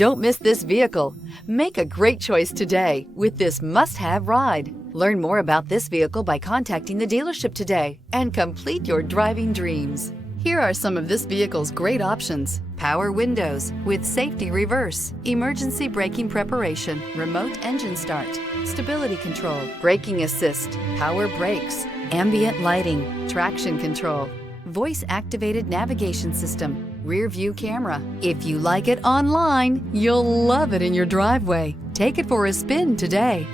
Don't miss this vehicle. Make a great choice today with this must-have ride. Learn more about this vehicle by contacting the dealership today and complete your driving dreams. Here are some of this vehicle's great options: power windows with safety reverse, emergency braking preparation, remote engine start, stability control, braking assist, power brakes, ambient lighting, traction control, voice-activated navigation system, rear view camera. If you like it online, you'll love it in your driveway. Take it for a spin today.